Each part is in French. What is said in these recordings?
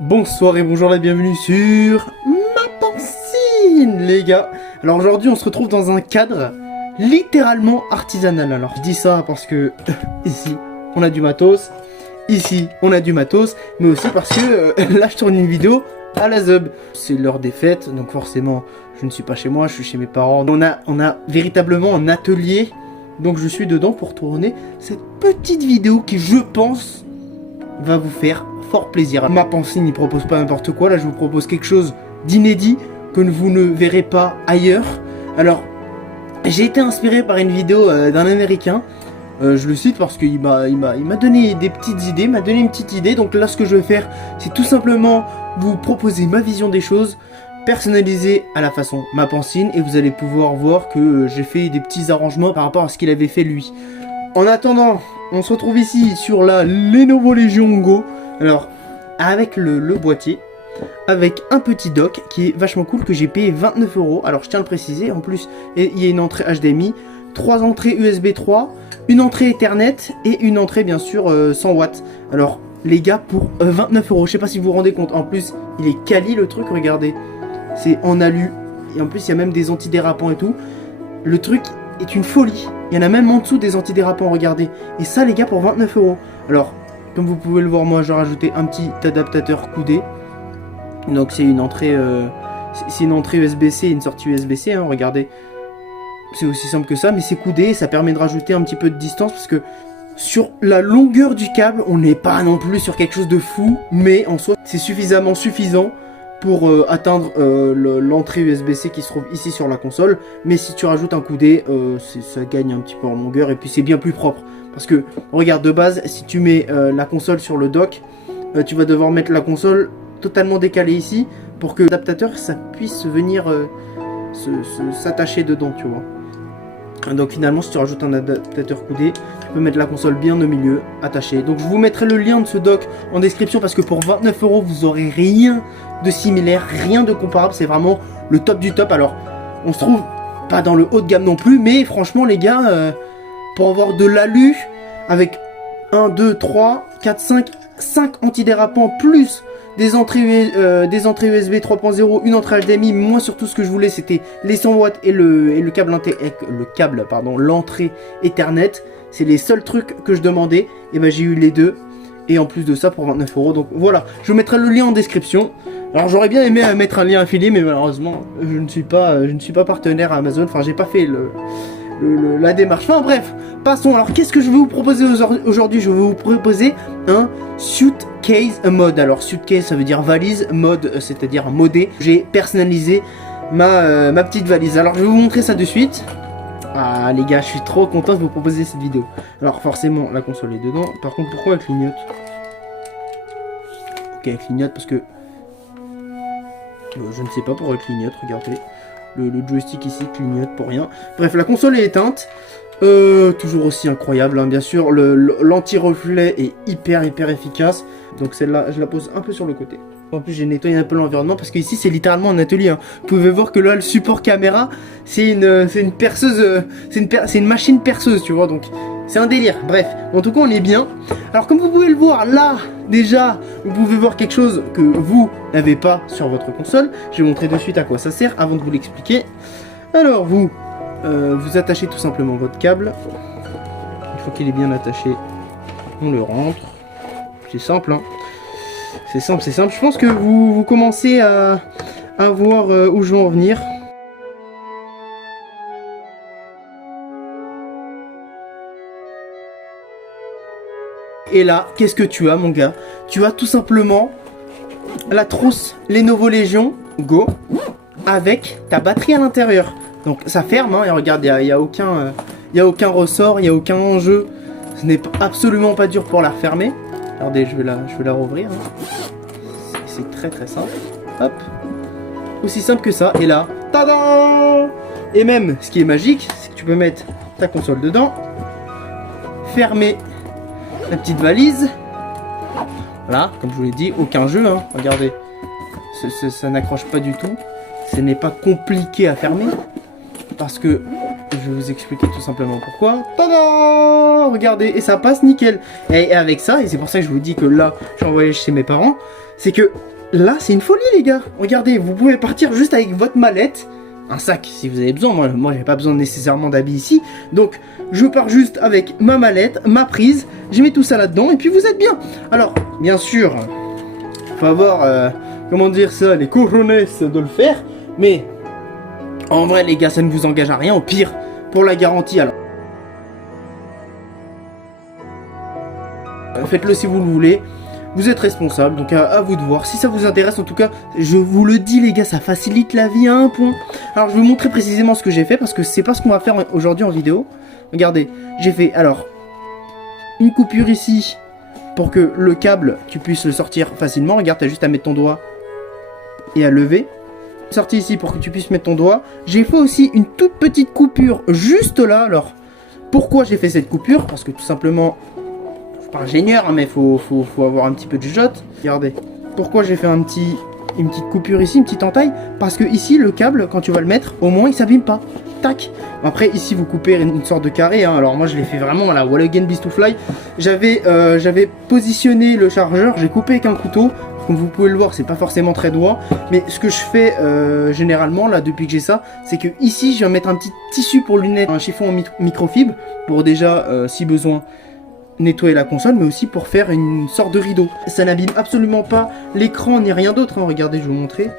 Bonsoir et bonjour la bienvenue sur Ma Pancine les gars. Alors aujourd'hui on se retrouve dans un cadre littéralement artisanal. Alors je dis ça parce que ici on a du matos, ici on a du matos, mais aussi parce que là je tourne une vidéo à la Zub. C'est l'heure des fêtes, donc forcément je ne suis pas chez moi, je suis chez mes parents. On a véritablement un atelier, donc je suis dedans pour tourner cette petite vidéo qui je pense va vous faire fort plaisir. Ma Pancine n'y propose pas n'importe quoi, là je vous propose quelque chose d'inédit que vous ne verrez pas ailleurs. Alors j'ai été inspiré par une vidéo d'un américain, je le cite parce qu'il m'a donné des petites idées, m'a donné une petite idée. Donc là ce que je vais faire c'est tout simplement vous proposer ma vision des choses personnalisée à la façon Ma Pancine, et vous allez pouvoir voir que j'ai fait des petits arrangements par rapport à ce qu'il avait fait lui. En attendant, on se retrouve ici sur la Lenovo Legion Go. Alors, avec le boîtier, avec un petit dock qui est vachement cool, que j'ai payé 29 €. Alors, je tiens à le préciser, en plus, il y a une entrée HDMI, 3 entrées USB 3, une entrée Ethernet et une entrée, bien sûr, 100 watts. Alors, les gars, pour 29 €, je sais pas si vous vous rendez compte, en plus, il est quali le truc, regardez. C'est en alu, et en plus, il y a même des antidérapants et tout. Le truc est une folie. Il y en a même en dessous des antidérapants, regardez. Et ça les gars pour 29 €. Alors, comme vous pouvez le voir, moi j'ai rajouté un petit adaptateur coudé. Donc c'est une entrée USB-C et une sortie USB-C, hein, regardez. C'est aussi simple que ça, mais c'est coudé et ça permet de rajouter un petit peu de distance parce que sur la longueur du câble, on n'est pas non plus sur quelque chose de fou, mais en soi c'est suffisamment suffisant pour atteindre l'entrée USB-C qui se trouve ici sur la console. Mais si tu rajoutes un coudé, ça gagne un petit peu en longueur et puis c'est bien plus propre. Parce que, regarde, de base, si tu mets la console sur le dock, tu vas devoir mettre la console totalement décalée ici pour que l'adaptateur ça puisse venir s'attacher dedans, tu vois. Donc finalement, si tu rajoutes un adaptateur coudé, tu peux mettre la console bien au milieu, attachée. Donc je vous mettrai le lien de ce dock en description parce que pour 29 €, vous aurez rien de similaire, rien de comparable. C'est vraiment le top du top. Alors, on se trouve pas dans le haut de gamme non plus, mais franchement les gars, pour avoir de l'alu avec 1, 2, 3, 4, 5 antidérapants plus des entrées USB 3.0, une entrée HDMI. Moi surtout ce que je voulais c'était les 100 watts et l'entrée Ethernet. C'est les seuls trucs que je demandais, et ben j'ai eu les deux, et en plus de ça pour 29 €. Donc voilà, je vous mettrai le lien en description. Alors j'aurais bien aimé mettre un lien affilié, mais malheureusement je ne suis pas partenaire à Amazon. Enfin j'ai pas fait la démarche. Enfin bref, passons. Alors qu'est-ce que je vais vous proposer aujourd'hui? Je vais vous proposer un suitcase mode. Alors suitcase ça veut dire valise, mode c'est-à-dire modé. J'ai personnalisé ma petite valise. Alors je vais vous montrer ça de suite. Ah les gars, je suis trop content de vous proposer cette vidéo. Alors forcément la console est dedans. Par contre pourquoi elle clignote? Ok, elle clignote parce que je ne sais pas pourquoi elle clignote, regardez. Le joystick ici clignote pour rien. Bref, la console est éteinte. Toujours aussi incroyable, hein, bien sûr. L'anti-reflet est hyper efficace. Donc celle-là, je la pose un peu sur le côté. En plus, j'ai nettoyé un peu l'environnement parce qu'ici, c'est littéralement un atelier. Hein. Vous pouvez voir que là, le support caméra, c'est une perceuse. C'est une machine perceuse, tu vois. Donc, c'est un délire. Bref, en tout cas, on est bien. Alors, comme vous pouvez le voir, là, déjà, vous pouvez voir quelque chose que vous n'avez pas sur votre console. Je vais montrer de suite à quoi ça sert avant de vous l'expliquer. Alors, vous attachez tout simplement votre câble. Une fois qu'il est bien attaché, on le rentre. C'est simple, hein. C'est simple. Je pense que vous commencez à voir où je veux en venir. Et là, qu'est-ce que tu as, mon gars? Tu as tout simplement la trousse Lenovo Legion Go avec ta batterie à l'intérieur. Donc ça ferme, hein, et regarde, il n'y a aucun ressort, il n'y a aucun enjeu. Ce n'est absolument pas dur pour la refermer. Regardez, je vais la rouvrir. Hein. C'est très simple. Hop. Aussi simple que ça. Et là, tada! Et même, ce qui est magique, c'est que tu peux mettre ta console dedans. Fermer la petite valise. Voilà, comme je vous l'ai dit, aucun jeu. Hein. Regardez, ça n'accroche pas du tout. Ce n'est pas compliqué à fermer. Parce que je vais vous expliquer tout simplement pourquoi. Tada! Regardez, et ça passe nickel. Et avec ça, et c'est pour ça que je vous dis que là, je suis envoyé chez mes parents, c'est que là, c'est une folie, les gars. Regardez, vous pouvez partir juste avec votre mallette. Un sac, si vous avez besoin. Moi j'ai pas besoin nécessairement d'habits ici. Donc, je pars juste avec ma mallette, ma prise. Je mets tout ça là-dedans et puis vous êtes bien. Alors, bien sûr, faut avoir, comment dire ça, les cojones de le faire. Mais, en vrai, les gars, ça ne vous engage à rien. Au pire, pour la garantie, alors. Faites-le si vous le voulez. Vous êtes responsable, donc à vous de voir. Si ça vous intéresse, en tout cas, je vous le dis les gars, ça facilite la vie à un point. Alors je vais vous montrer précisément ce que j'ai fait, parce que c'est pas ce qu'on va faire aujourd'hui en vidéo. Regardez, j'ai fait alors une coupure ici, pour que le câble, tu puisses le sortir facilement. Regarde, t'as juste à mettre ton doigt et à lever. Sorti ici pour que tu puisses mettre ton doigt. J'ai fait aussi une toute petite coupure juste là. Alors, pourquoi j'ai fait cette coupure? Parce que tout simplement... pas ingénieur, hein, mais faut avoir un petit peu de jugeote. Regardez, pourquoi j'ai fait une petite coupure ici, une petite entaille? Parce que ici, le câble, quand tu vas le mettre, au moins il s'abîme pas. Tac. Après, ici, vous coupez une sorte de carré. Hein. Alors moi, je l'ai fait vraiment à la Wall Again Beast to Fly. J'avais positionné le chargeur, j'ai coupé avec un couteau. Comme vous pouvez le voir, c'est pas forcément très droit. Mais ce que je fais généralement, là, depuis que j'ai ça, c'est que ici, je vais mettre un petit tissu pour lunettes, un chiffon en microfibre, pour déjà, si besoin, nettoyer la console, mais aussi pour faire une sorte de rideau. Ça n'abîme absolument pas l'écran ni rien d'autre, hein. Regardez, je vais vous montrer.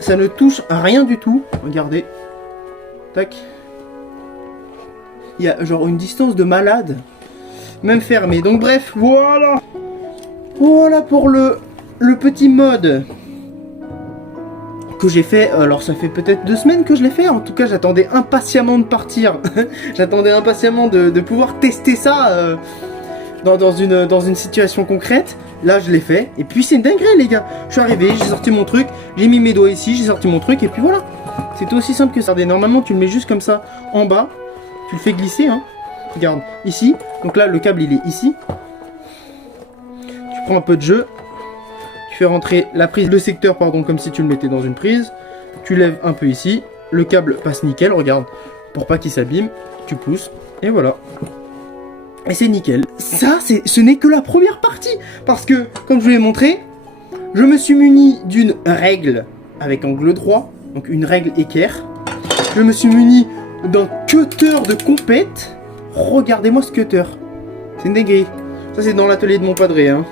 Ça ne touche à rien du tout. Regardez. Tac. Il y a genre une distance de malade. Même fermé. Donc bref, voilà. Voilà pour le petit mode que j'ai fait. Alors ça fait peut-être 2 semaines que je l'ai fait. En tout cas, j'attendais impatiemment de partir. J'attendais impatiemment de pouvoir tester ça dans une situation concrète. Là, je l'ai fait. Et puis, c'est une dinguerie, les gars. Je suis arrivé, j'ai sorti mon truc. J'ai mis mes doigts ici, j'ai sorti mon truc. Et puis voilà. C'est aussi simple que ça. Normalement, tu le mets juste comme ça en bas. Tu le fais glisser. Hein. Regarde, ici. Donc là, le câble, il est ici. Tu prends un peu de jeu. Tu fais rentrer la prise, le secteur, pardon, comme si tu le mettais dans une prise. Tu lèves un peu ici. Le câble passe nickel, regarde. Pour pas qu'il s'abîme, tu pousses. Et voilà. Et c'est nickel. Ça, ce n'est que la première partie. Parce que, comme je vous l'ai montré, je me suis muni d'une règle avec angle droit. Donc une règle équerre. Je me suis muni d'un cutter de compète. Regardez-moi ce cutter. C'est une dinguerie. Ça, c'est dans l'atelier de mon padré, hein.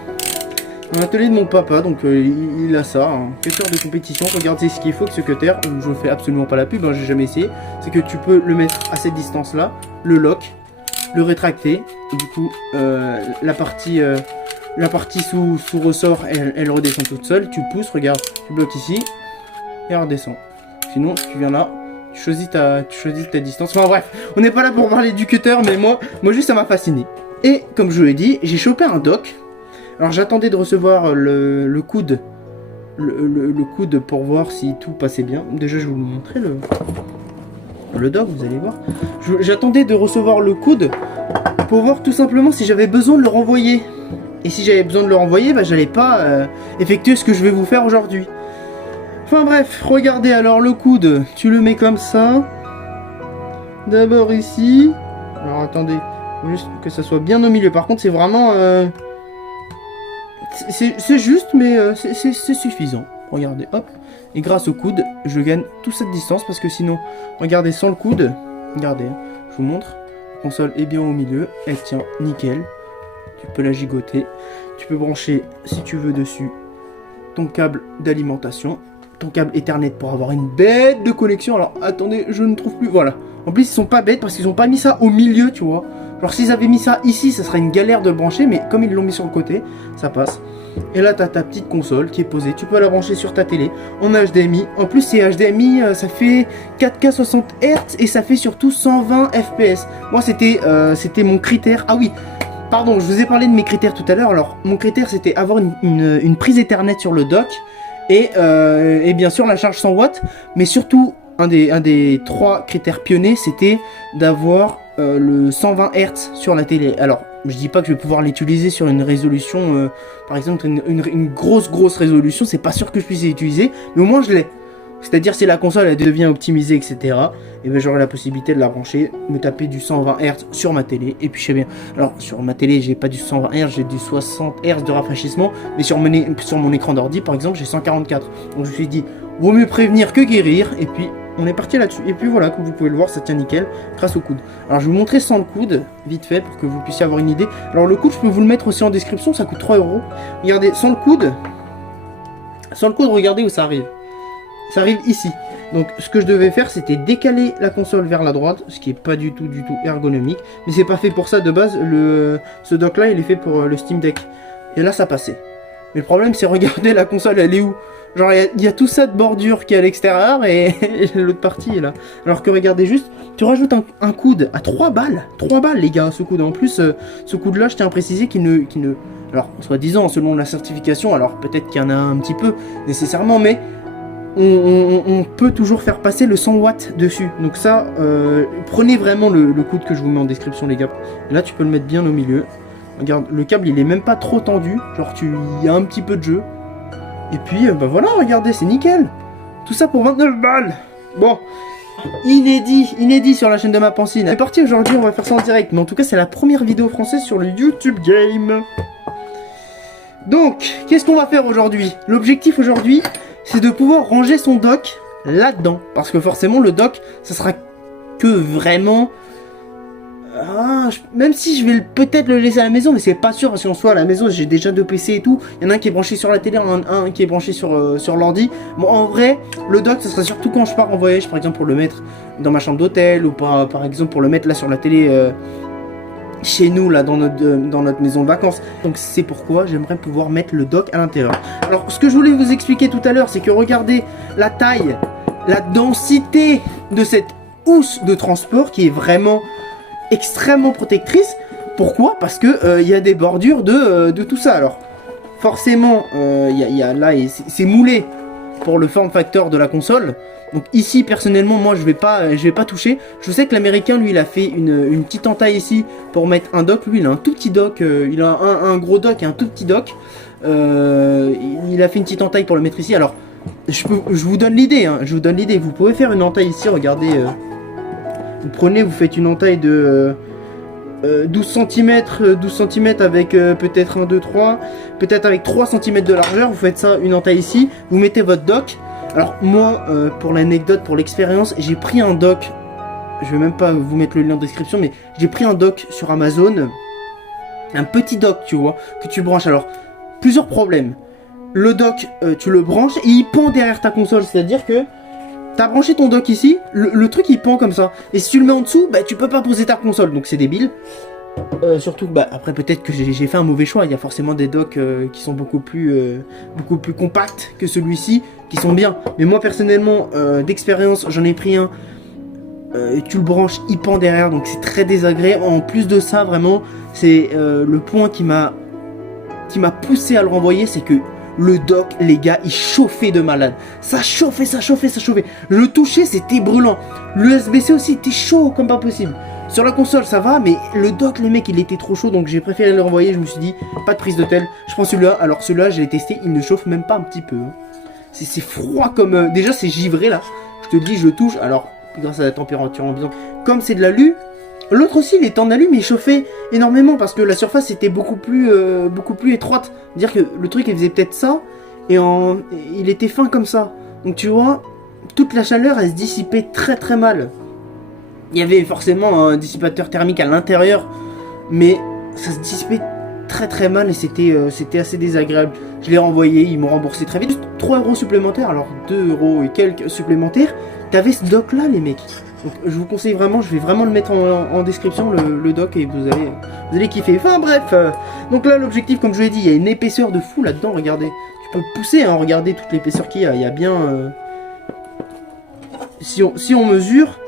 Dans l'atelier de mon papa, donc il a ça, un cutter de compétition. Regardez ce qu'il faut que ce cutter, je ne fais absolument pas la pub, hein, j'ai jamais essayé. C'est que tu peux le mettre à cette distance là, le lock, le rétracter, et du coup la partie sous ressort elle redescend toute seule. Tu pousses, regarde, tu bloques ici et elle redescend. Sinon tu viens là, tu choisis ta distance. Enfin bref, on n'est pas là pour parler du cutter, mais moi juste ça m'a fasciné. Et comme je vous l'ai dit, j'ai chopé un dock. Alors j'attendais de recevoir le coude, le coude pour voir si tout passait bien. Déjà je vais vous montrer le dock, vous allez voir. J'attendais de recevoir le coude pour voir tout simplement si j'avais besoin de le renvoyer. Et si j'avais besoin de le renvoyer, bah, j'allais pas effectuer ce que je vais vous faire aujourd'hui. Enfin bref, regardez alors le coude, tu le mets comme ça. D'abord ici. Alors attendez, juste que ça soit bien au milieu. Par contre c'est vraiment... c'est juste, mais c'est suffisant. Regardez, hop. Et grâce au coude, je gagne toute cette distance. Parce que sinon, regardez, sans le coude, regardez, hein, je vous montre. La console est bien au milieu. Elle tient nickel. Tu peux la gigoter. Tu peux brancher, si tu veux, dessus ton câble d'alimentation. Ton câble Ethernet pour avoir une bête de connexion. Alors, attendez, je ne trouve plus. Voilà. En plus, ils sont pas bêtes parce qu'ils ont pas mis ça au milieu, tu vois. Genre, s'ils avaient mis ça ici, ça serait une galère de le brancher. Mais comme ils l'ont mis sur le côté, ça passe. Et là, tu as ta petite console qui est posée. Tu peux la brancher sur ta télé en HDMI. En plus, c'est HDMI, ça fait 4K 60 Hz et ça fait surtout 120 FPS. Moi, c'était mon critère. Ah oui, pardon, je vous ai parlé de mes critères tout à l'heure. Alors, mon critère, c'était avoir une prise Ethernet sur le dock. Et bien sûr, la charge 100 watts. Mais surtout, un des 3 critères pionniers, c'était d'avoir le 120 Hz sur la télé. Alors, je dis pas que je vais pouvoir l'utiliser sur une résolution, par exemple une grosse résolution, c'est pas sûr que je puisse l'utiliser, mais au moins je l'ai. C'est-à-dire si la console elle devient optimisée, etc. Et ben j'aurai la possibilité de la brancher, me taper du 120 Hz sur ma télé. Et puis je sais bien. Alors sur ma télé j'ai pas du 120 Hz, j'ai du 60 Hz de rafraîchissement. Mais sur mon écran d'ordi par exemple j'ai 144. Donc je me suis dit, vaut mieux prévenir que guérir. Et puis on est parti là-dessus. Et puis voilà, comme vous pouvez le voir, ça tient nickel grâce au coude. Alors je vais vous montrer sans le coude, vite fait, pour que vous puissiez avoir une idée. Alors le coude, je peux vous le mettre aussi en description, ça coûte 3 €. Regardez, sans le coude, regardez où ça arrive. Ça arrive ici. Donc ce que je devais faire, c'était décaler la console vers la droite, ce qui est pas du tout ergonomique. Mais c'est pas fait pour ça de base. Ce dock là, il est fait pour le Steam Deck. Et là, ça passait. Mais le problème, c'est regardez la console, elle est où? Genre, il y a tout ça de bordure qui est à l'extérieur et l'autre partie est là. Alors que regardez juste, tu rajoutes un coude à 3 balles. 3 balles, les gars, ce coude. En plus, ce coude-là, je tiens à préciser qu'il ne... Alors, soi-disant, selon la certification, alors peut-être qu'il y en a un petit peu nécessairement, mais on peut toujours faire passer le 100 watts dessus. Donc ça, prenez vraiment le coude que je vous mets en description, les gars. Et là, tu peux le mettre bien au milieu. Regarde, le câble, il est même pas trop tendu. Genre, il y a un petit peu de jeu. Et puis, bah voilà, regardez, c'est nickel. Tout ça pour 29 balles. Bon, inédit sur la chaîne de Ma Pancine. C'est parti, aujourd'hui, on va faire ça en direct. Mais en tout cas, c'est la première vidéo française sur le YouTube Game. Donc, qu'est-ce qu'on va faire aujourd'hui? L'objectif aujourd'hui, c'est de pouvoir ranger son dock là-dedans. Parce que forcément, le dock, ça sera que vraiment... même si je vais peut-être le laisser à la maison, mais c'est pas sûr parce qu'en soi à la maison j'ai déjà 2 PC et tout. Il y en a un qui est branché sur la télé, un qui est branché sur l'ordi. Bon, en vrai, le dock ça sera surtout quand je pars en voyage, par exemple pour le mettre dans ma chambre d'hôtel ou par exemple pour le mettre là sur la télé chez nous là dans notre maison de vacances. Donc c'est pourquoi j'aimerais pouvoir mettre le dock à l'intérieur. Alors ce que je voulais vous expliquer tout à l'heure, c'est que regardez la taille, la densité de cette housse de transport qui est vraiment extrêmement protectrice. Pourquoi? Parce que il y a des bordures de tout ça. Alors forcément il y a là et c'est moulé pour le form factor de la console. Donc ici personnellement moi je vais pas toucher. Je sais que l'américain lui il a fait une petite entaille ici pour mettre un dock. Lui il a un tout petit dock, il a un gros dock et un tout petit dock. Il a fait une petite entaille pour le mettre ici. Alors je vous donne l'idée, hein, je vous donne l'idée. Vous pouvez faire une entaille ici, regardez. Vous prenez, vous faites une entaille de 12 cm avec peut-être 1, 2, 3, peut-être avec 3 cm de largeur. Vous faites ça, une entaille ici, vous mettez votre dock. Alors moi, pour l'anecdote, pour l'expérience, j'ai pris un dock, je vais même pas vous mettre le lien en description, mais j'ai pris un dock sur Amazon, un petit dock, tu vois, que tu branches. Alors, plusieurs problèmes. Le dock, tu le branches et il pend derrière ta console, c'est-à-dire que t'as branché ton dock ici, le truc il pend comme ça. Et si tu le mets en dessous, bah tu peux pas poser ta console, donc c'est débile. Surtout, bah après peut-être que j'ai fait un mauvais choix. Il y a forcément des docks qui sont beaucoup plus compacts que celui-ci, qui sont bien. Mais moi personnellement, d'expérience, j'en ai pris un. Tu le branches, il pend derrière, donc c'est très désagréable. En plus de ça, vraiment, c'est le point qui m'a poussé à le renvoyer, c'est que le dock, les gars, il chauffait de malade. Ça chauffait. Le toucher, c'était brûlant. L'USB-C aussi, était chaud comme pas possible. Sur la console, ça va, mais le dock, les mecs, il était trop chaud, donc j'ai préféré le renvoyer. Je me suis dit, pas de prise de tel. Je prends celui-là. Alors celui-là, je l'ai testé, il ne chauffe même pas un petit peu. Hein. C'est froid comme... déjà, c'est givré, là. Je te le dis, je le touche. Alors, grâce à la température ambiante, comme c'est de l'alu... L'autre aussi, il était en alu, mais il chauffait énormément parce que la surface était beaucoup plus étroite. C'est-à-dire que le truc, il faisait peut-être ça, et il était fin comme ça. Donc tu vois, toute la chaleur, elle se dissipait très mal. Il y avait forcément un dissipateur thermique à l'intérieur, mais ça se dissipait très mal et c'était assez désagréable. Je l'ai renvoyé, ils m'ont remboursé très vite. Juste 3 € supplémentaires, alors 2 € et quelques supplémentaires. T'avais ce dock là, les mecs. Donc je vous conseille vraiment, je vais vraiment le mettre en description, le dock, et vous allez kiffer. Enfin bref, donc là l'objectif, comme je vous l'ai dit, il y a une épaisseur de fou là-dedans, regardez. Tu peux pousser, hein, regardez toute l'épaisseur qu'il y a. Il y a bien... Si on mesure,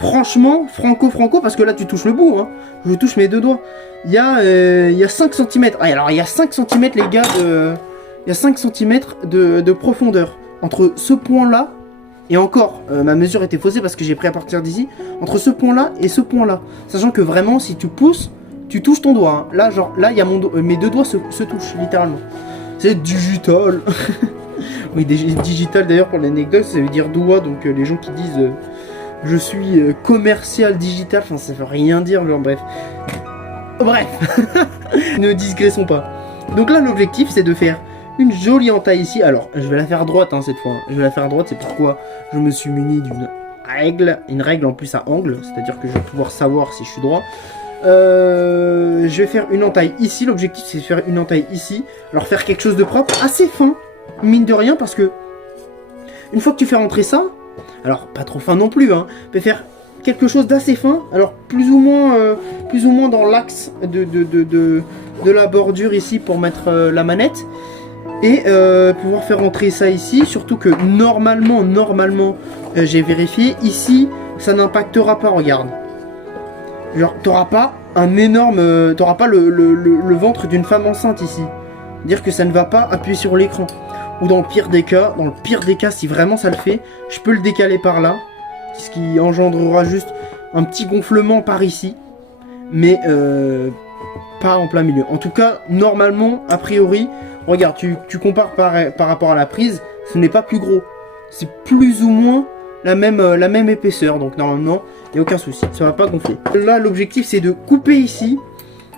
franchement, franco, parce que là tu touches le bout, hein. Je touche mes 2 doigts. Il y a 5 cm. Ah, alors il y a 5 cm, les gars, il y a 5 cm de profondeur entre ce point-là. Et encore, ma mesure était faussée parce que j'ai pris à partir d'ici, entre ce point-là et ce point-là. Sachant que vraiment, si tu pousses, tu touches ton doigt. Hein. Là, genre, là, il y a mes 2 doigts se touchent, littéralement. C'est digital. Oui, digital d'ailleurs pour l'anecdote, ça veut dire doigt, donc les gens qui disent je suis commercial digital, enfin ça veut rien dire, genre bref. Bref, ne digressons pas. Donc là l'objectif c'est de faire une jolie entaille ici. Alors je vais la faire droite hein, cette fois, je vais la faire droite, c'est pourquoi je me suis muni d'une règle, une règle en plus à angle, c'est-à-dire que je vais pouvoir savoir si je suis droit. Je vais faire une entaille ici, l'objectif c'est de faire une entaille ici, alors faire quelque chose de propre, assez fin, mine de rien, parce que une fois que tu fais rentrer ça, alors pas trop fin non plus, hein, mais faire quelque chose d'assez fin, alors plus ou moins dans l'axe de la bordure ici pour mettre la manette, et pouvoir faire rentrer ça ici, surtout que normalement, j'ai vérifié, ici ça n'impactera pas, regarde. Genre, t'auras pas un énorme... t'auras pas le ventre d'une femme enceinte ici. Dire que ça ne va pas appuyer sur l'écran. Ou dans le pire des cas, si vraiment ça le fait, je peux le décaler par là. Ce qui engendrera juste un petit gonflement par ici. Mais pas en plein milieu. En tout cas, normalement, a priori, regarde, tu compares par rapport à la prise, ce n'est pas plus gros. C'est plus ou moins la même épaisseur. Donc normalement, il n'y a aucun souci, ça va pas gonfler. Là, l'objectif, c'est de couper ici,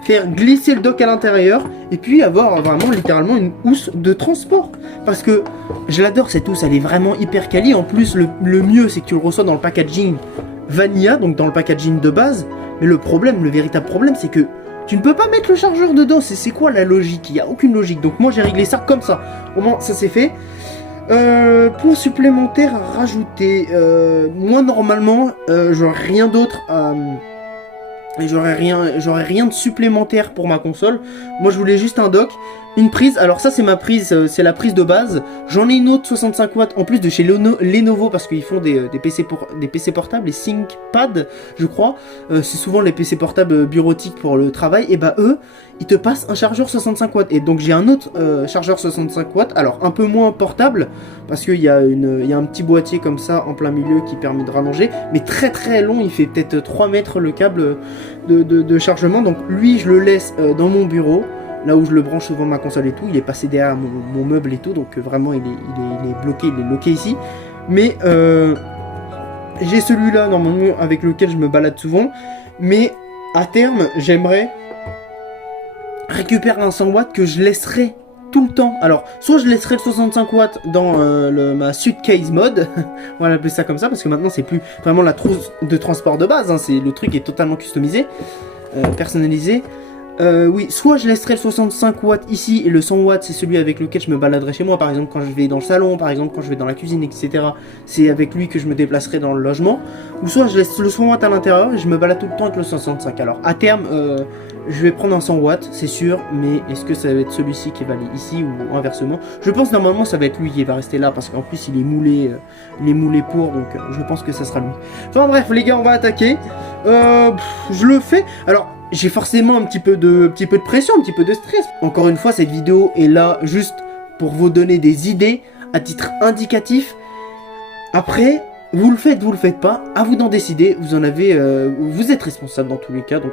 faire glisser le dock à l'intérieur, et puis avoir vraiment littéralement une housse de transport. Parce que je l'adore cette housse, elle est vraiment hyper quali. En plus, le mieux, c'est que tu le reçois dans le packaging Vanilla, donc dans le packaging de base. Mais le véritable problème, c'est que tu ne peux pas mettre le chargeur dedans. C'est quoi la logique? Il n'y a aucune logique. Donc moi, j'ai réglé ça comme ça. Au moins, ça c'est fait. Point supplémentaire à rajouter. Moi normalement, j'aurais rien d'autre à... J'aurais rien de supplémentaire pour ma console. Moi je voulais juste un dock, une prise. Alors ça c'est ma prise, c'est la prise de base. J'en ai une autre 65 watts en plus de chez Lenovo parce qu'ils font des PC portables, les ThinkPad je crois. C'est souvent les PC portables bureautiques pour le travail. Et bah eux, ils te passent un chargeur 65 watts. Et donc j'ai un autre chargeur 65 watts. Alors un peu moins portable parce qu'il y a un petit boîtier comme ça en plein milieu qui permet de rallonger. Mais très très long, il fait peut-être 3 mètres le câble de chargement. Donc lui je le laisse dans mon bureau, là où je le branche souvent ma console et tout. Il est passé derrière mon meuble et tout, donc vraiment il est bloqué, il est bloqué ici. Mais j'ai celui-là normalement avec lequel je me balade souvent. Mais à terme j'aimerais récupérer un 100 watts que je laisserai tout le temps. Alors soit je laisserai le 65 watts dans ma suitcase mode, on va l'appeler ça comme ça, parce que maintenant c'est plus vraiment la trousse de transport de base, hein, le truc est totalement customisé, personnalisé. Oui, soit je laisserai le 65 watts ici et le 100 watts c'est celui avec lequel je me baladerai chez moi, par exemple quand je vais dans le salon, par exemple quand je vais dans la cuisine, etc. C'est avec lui que je me déplacerai dans le logement. Ou soit je laisse le 100 watts à l'intérieur et je me balade tout le temps avec le 65. Alors à terme, je vais prendre un 100 watts, c'est sûr, mais est-ce que ça va être celui-ci qui va aller ici ou inversement? Je pense normalement ça va être lui qui va rester là parce qu'en plus il est moulé pour, donc je pense que ça sera lui. Enfin bref les gars, on va attaquer. Je le fais. Alors j'ai forcément un petit peu de pression, un petit peu de stress. Encore une fois, cette vidéo est là juste pour vous donner des idées à titre indicatif. Après, vous le faites pas, à vous d'en décider. Vous vous êtes responsable dans tous les cas. Donc,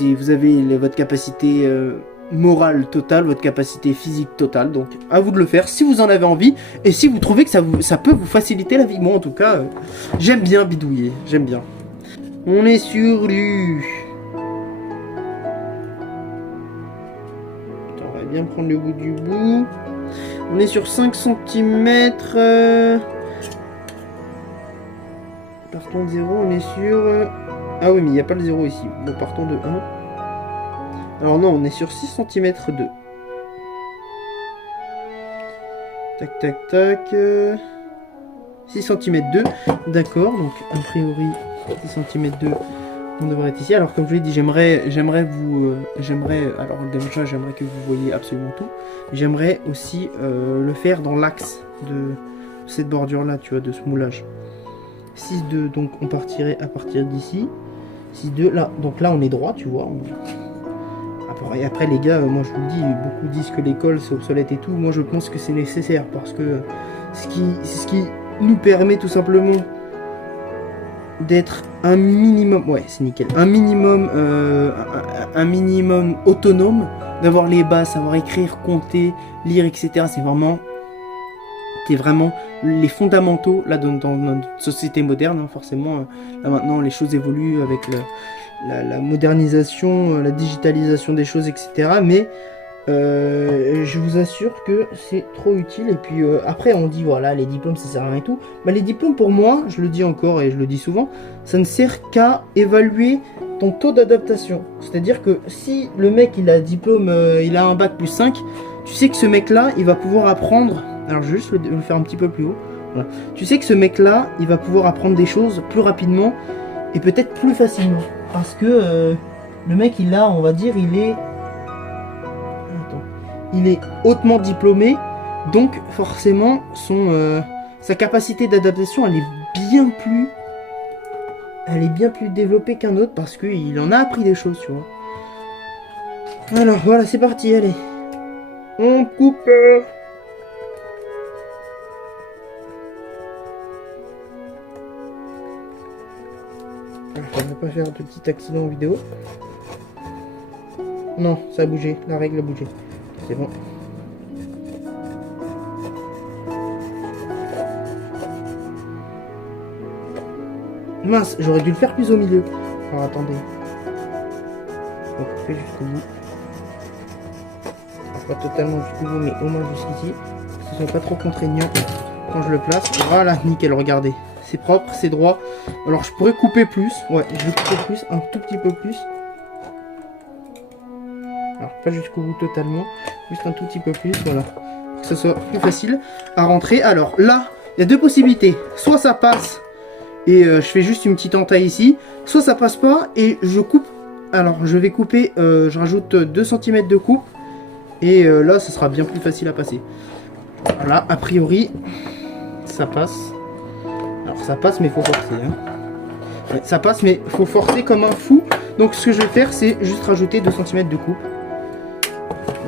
vous avez votre capacité morale totale, votre capacité physique totale. Donc, à vous de le faire si vous en avez envie et si vous trouvez que ça peut vous faciliter la vie. Moi, en tout cas, j'aime bien bidouiller, j'aime bien. On est sur du... Bien prendre le bout du bout. On est sur 5 cm. Partons de 0, on est sur... Ah oui, mais il n'y a pas le 0 ici. Bon, partons de 1. Alors non, on est sur 6 cm 2. Tac, tac, tac. 6 cm 2. D'accord, donc a priori 6 cm 2. On devrait être ici. Alors comme je l'ai dit, j'aimerais alors déjà j'aimerais que vous voyez absolument tout. J'aimerais aussi le faire dans l'axe de cette bordure là, tu vois, de ce moulage. 6,2, donc on partirait à partir d'ici. 6,2 là, donc là on est droit, tu vois. Après les gars, moi je vous le dis, beaucoup disent que l'école c'est obsolète et tout. Moi je pense que c'est nécessaire parce que c'est ce qui nous permet tout simplement d'être un minimum, ouais c'est nickel, un minimum autonome, d'avoir les bases, savoir écrire, compter, lire, etc. C'est vraiment C'est vraiment les fondamentaux là dans notre société moderne, hein, forcément. Là maintenant, les choses évoluent avec la modernisation, la digitalisation des choses, etc. Mais je vous assure que c'est trop utile. Et puis après, on dit voilà, les diplômes ça sert à rien et tout. Bah, les diplômes, pour moi, je le dis encore et je le dis souvent, ça ne sert qu'à évaluer ton taux d'adaptation. C'est-à-dire que si le mec il a diplôme, il a un bac plus 5, tu sais que ce mec là, il va pouvoir apprendre. Alors je vais juste le faire un petit peu plus haut. Voilà. Tu sais que ce mec là, il va pouvoir apprendre des choses plus rapidement et peut-être plus facilement. Parce que le mec il a, on va dire, il est hautement diplômé. Donc forcément sa capacité d'adaptation elle est bien plus développée qu'un autre parce qu'il en a appris des choses, tu vois. Alors voilà, c'est parti, allez. On coupe. Je ne vais pas faire de petit accident en vidéo. Non, ça a bougé, la règle a bougé. C'est bon. Mince, j'aurais dû le faire plus au milieu. Alors attendez. On va couper jusqu'au bout. Pas totalement jusqu'au bout, mais au moins jusqu'ici. Ce ne sont pas trop contraignants quand je le place. Voilà, nickel, regardez. C'est propre, c'est droit. Alors je pourrais couper plus. Ouais, je vais couper plus, un tout petit peu plus. Alors pas jusqu'au bout totalement, juste un tout petit peu plus, voilà. Pour que ce soit plus facile à rentrer. Alors là, il y a deux possibilités. Soit ça passe et je fais juste une petite entaille ici. Soit ça passe pas et je coupe. Alors je vais couper, je rajoute 2 cm de coupe. Et là, ça sera bien plus facile à passer. Voilà, a priori, ça passe. Alors ça passe, mais il faut forcer. Hein. Ouais, ça passe, mais il faut forcer comme un fou. Donc ce que je vais faire, c'est juste rajouter 2 cm de coupe.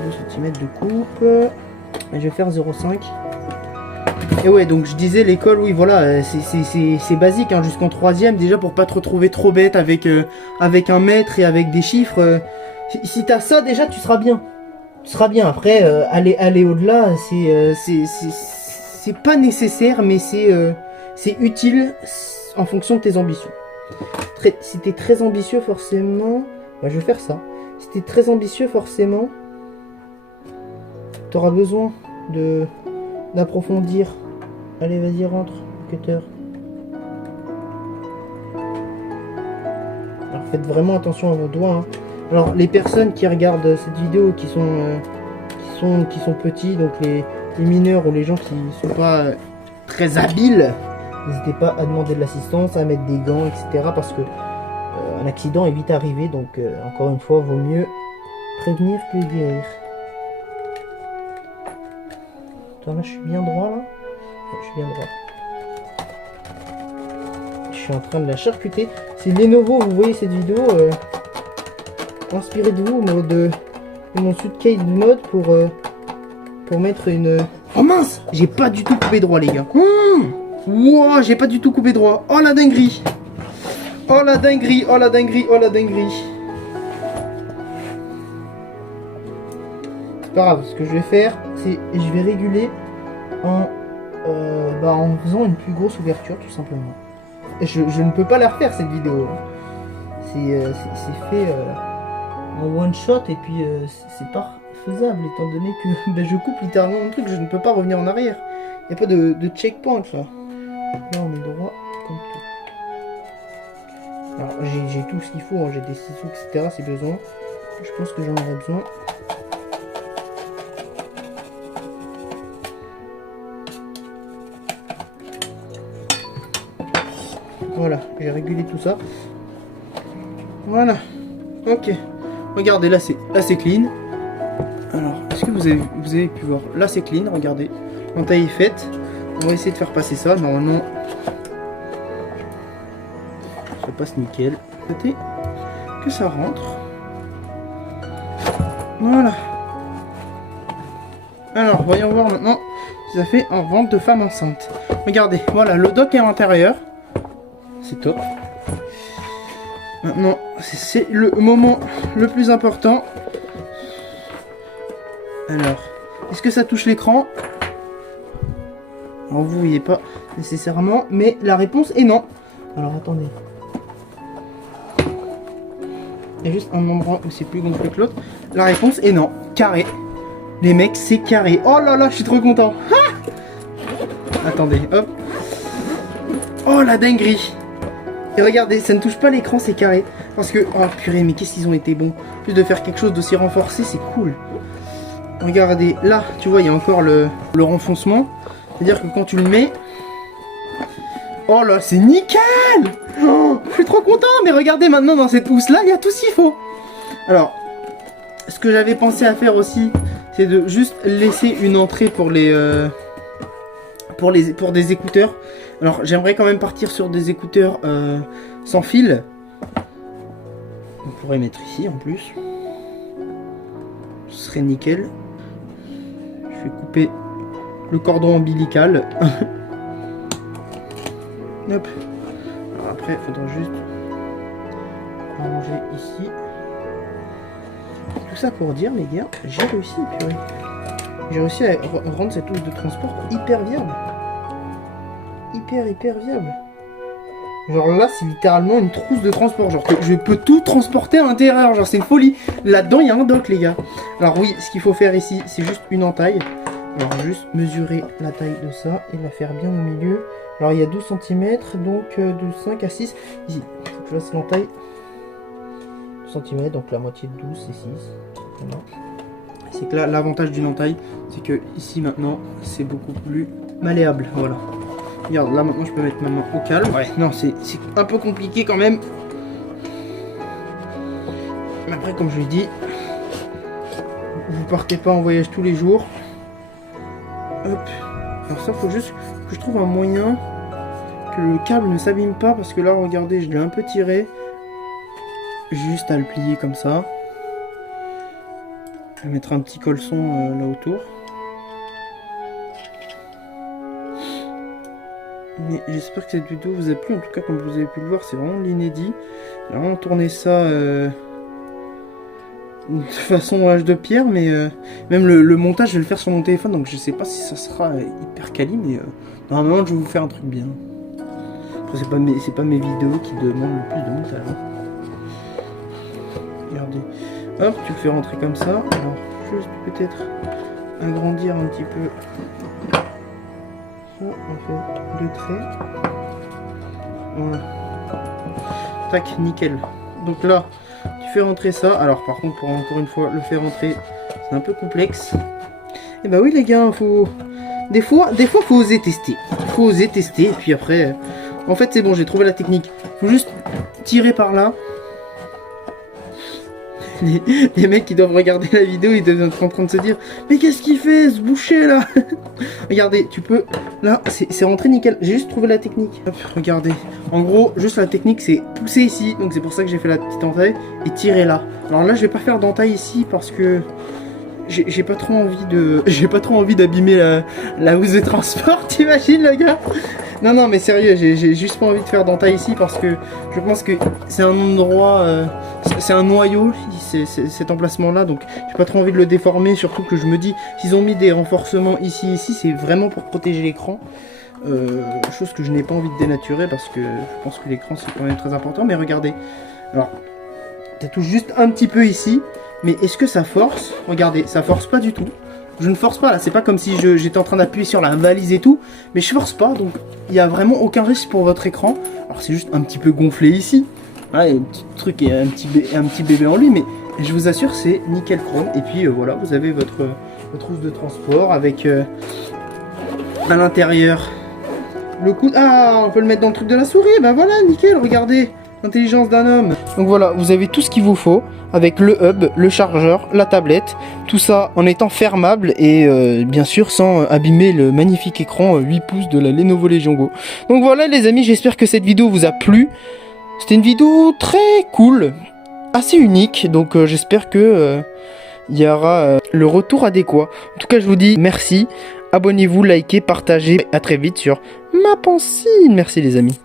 2 cm de coupe. Et je vais faire 0,5. Et ouais, donc je disais, l'école, oui, voilà, c'est basique, hein, jusqu'en 3ème. Déjà, pour pas te retrouver trop bête avec un maître et avec des chiffres. Si t'as ça, déjà, tu seras bien. Tu seras bien. Après, aller au-delà, c'est pas nécessaire, mais c'est utile en fonction de tes ambitions. Si t'es très ambitieux, forcément... Bah, je vais faire ça. Si t'es très ambitieux, forcément, t'auras besoin d'approfondir. Allez, vas-y, rentre, cutter. Alors, faites vraiment attention à vos doigts. Hein. Alors, les personnes qui regardent cette vidéo, qui sont petits, donc les mineurs ou les gens qui ne sont pas très habiles, n'hésitez pas à demander de l'assistance, à mettre des gants, etc. Parce que un accident est vite arrivé, donc encore une fois, vaut mieux prévenir que guérir. Attends, là, je suis bien droit, là. Ouais, je suis bien droit. Je suis en train de la charcuter. C'est Lenovo, vous voyez cette vidéo inspiré de vous, de mon suitcase mode pour mettre une... Oh mince, j'ai pas du tout coupé droit, les gars. Wow, j'ai pas du tout coupé droit. Oh la dinguerie. Oh la dinguerie, oh la dinguerie, oh la dinguerie. C'est pas grave, ce que je vais faire, c'est je vais réguler en faisant une plus grosse ouverture, tout simplement. Et je ne peux pas la refaire, cette vidéo. C'est fait en one shot, et puis c'est pas faisable, étant donné que je coupe littéralement mon truc, je ne peux pas revenir en arrière. Il n'y a pas de checkpoint, là. Là, on est droit comme tout. Alors, j'ai tout ce qu'il faut, hein. J'ai des ciseaux, etc. si besoin. Je pense que j'en aurai besoin. Voilà, j'ai régulé tout ça. Voilà. Ok. Regardez, là c'est clean. Alors, est-ce que vous avez pu voir? Là c'est clean, regardez. L'entaille est faite. On va essayer de faire passer ça. Normalement, ça passe nickel. Côté que ça rentre. Voilà. Alors, voyons voir maintenant si ça fait en vente de femme enceinte. Regardez, voilà, le dock est à l'intérieur. C'est top. Maintenant, c'est le moment le plus important. Alors, est-ce que ça touche l'écran? Alors vous voyez pas nécessairement, mais la réponse est non. Alors attendez. Il y a juste un endroit où c'est plus gonflé que l'autre. La réponse est non. Carré. Les mecs, c'est carré. Oh là là, je suis trop content. Ah, attendez, hop. Oh la dinguerie. Et regardez, ça ne touche pas l'écran, c'est carré. Parce que, oh purée, mais qu'est-ce qu'ils ont été bons. En plus de faire quelque chose d'aussi renforcé, c'est cool. Regardez, là, tu vois, il y a encore le renfoncement. C'est-à-dire que quand tu le mets... Oh là, c'est nickel. Oh, je suis trop content. Mais regardez maintenant, dans cette housse-là, il y a tout ce qu'il faut. Alors, ce que j'avais pensé à faire aussi, c'est de juste laisser une entrée pour pour des écouteurs. Alors, j'aimerais quand même partir sur des écouteurs sans fil. On pourrait mettre ici en plus. Ce serait nickel. Je vais couper le cordon ombilical. Hop. Alors après, il faudra juste arranger ici. Tout ça pour dire, les gars, j'ai réussi, purée. J'ai réussi à rendre cette housse de transport hyper viable. Hyper viable. Genre là, c'est littéralement une trousse de transport. Genre, je peux tout transporter à l'intérieur. Genre, c'est une folie. Là-dedans, il y a un dock, les gars. Alors oui, ce qu'il faut faire ici, c'est juste une entaille. Alors, juste mesurer la taille de ça et la faire bien au milieu. Alors, il y a 12 cm, donc de 5 à 6. Ici, il faut que je fasse l'entaille. 12 cm, donc la moitié de 12, c'est 6. Voilà. C'est que là, l'avantage d'une entaille, c'est que ici, maintenant, c'est beaucoup plus malléable. Voilà. Regarde, là, maintenant, je peux mettre ma main au calme. Ouais, non, c'est un peu compliqué quand même. Mais après, comme je l'ai dit, vous partez pas en voyage tous les jours. Hop. Alors ça, faut juste que je trouve un moyen que le câble ne s'abîme pas. Parce que là, regardez, je l'ai un peu tiré. Juste à le plier comme ça. Je vais mettre un petit colson là autour. Mais j'espère que cette vidéo vous a plu. En tout cas, comme vous avez pu le voir, c'est vraiment l'inédit. J'ai vraiment tourné ça de façon âge de pierre. Mais même le montage, je vais le faire sur mon téléphone. Donc je sais pas si ça sera hyper quali. Mais normalement, je vais vous faire un truc bien. Après, c'est pas mes vidéos qui demandent le plus de montage. Hein. Regardez. Hop, tu le fais rentrer comme ça. Alors, juste peut-être agrandir un petit peu. Ça, on fait 2 traits. Voilà. Tac, nickel. Donc là, tu fais rentrer ça. Alors, par contre, pour encore une fois le faire rentrer, c'est un peu complexe. Et bah oui, les gars, faut. Des fois, faut oser tester. Faut oser tester. Et puis après, en fait, c'est bon, j'ai trouvé la technique. Faut juste tirer par là. Les mecs qui doivent regarder la vidéo, ils doivent être en train de se dire: mais qu'est-ce qu'il fait ce boucher là? Regardez, tu peux, là c'est rentré nickel. J'ai juste trouvé la technique. Hop, regardez, en gros juste la technique c'est pousser ici. Donc c'est pour ça que j'ai fait la petite entaille. Et tirer là. Alors là je vais pas faire d'entaille ici parce que j'ai pas trop envie de d'abîmer la housse de transport. T'imagines le gars? Non mais sérieux, j'ai juste pas envie de faire d'entaille ici parce que je pense que c'est un endroit, c'est un noyau, cet emplacement là, donc j'ai pas trop envie de le déformer, surtout que je me dis, s'ils ont mis des renforcements ici, c'est vraiment pour protéger l'écran, chose que je n'ai pas envie de dénaturer parce que je pense que l'écran c'est quand même très important. Mais regardez, alors, ça touche juste un petit peu ici, mais est-ce que ça force? Regardez, ça force pas du tout. Je ne force pas là, c'est pas comme si j'étais en train d'appuyer sur la valise et tout, mais je force pas, donc il n'y a vraiment aucun risque pour votre écran. Alors c'est juste un petit peu gonflé ici, voilà, un petit truc et un petit bébé en lui, mais je vous assure c'est nickel chrome. Et puis voilà, vous avez votre housse de transport avec à l'intérieur le coup. Ah, on peut le mettre dans le truc de la souris, bah voilà, nickel, regardez. Intelligence d'un homme. Donc voilà, vous avez tout ce qu'il vous faut avec le hub, le chargeur, la tablette, tout ça en étant fermable et bien sûr sans abîmer le magnifique écran 8 pouces de la Lenovo Legion Go. Donc voilà les amis, j'espère que cette vidéo vous a plu. C'était une vidéo très cool, assez unique, donc j'espère que il y aura le retour adéquat. En tout cas, je vous dis merci, abonnez-vous, likez, partagez, à très vite sur Ma Pancine. Merci les amis.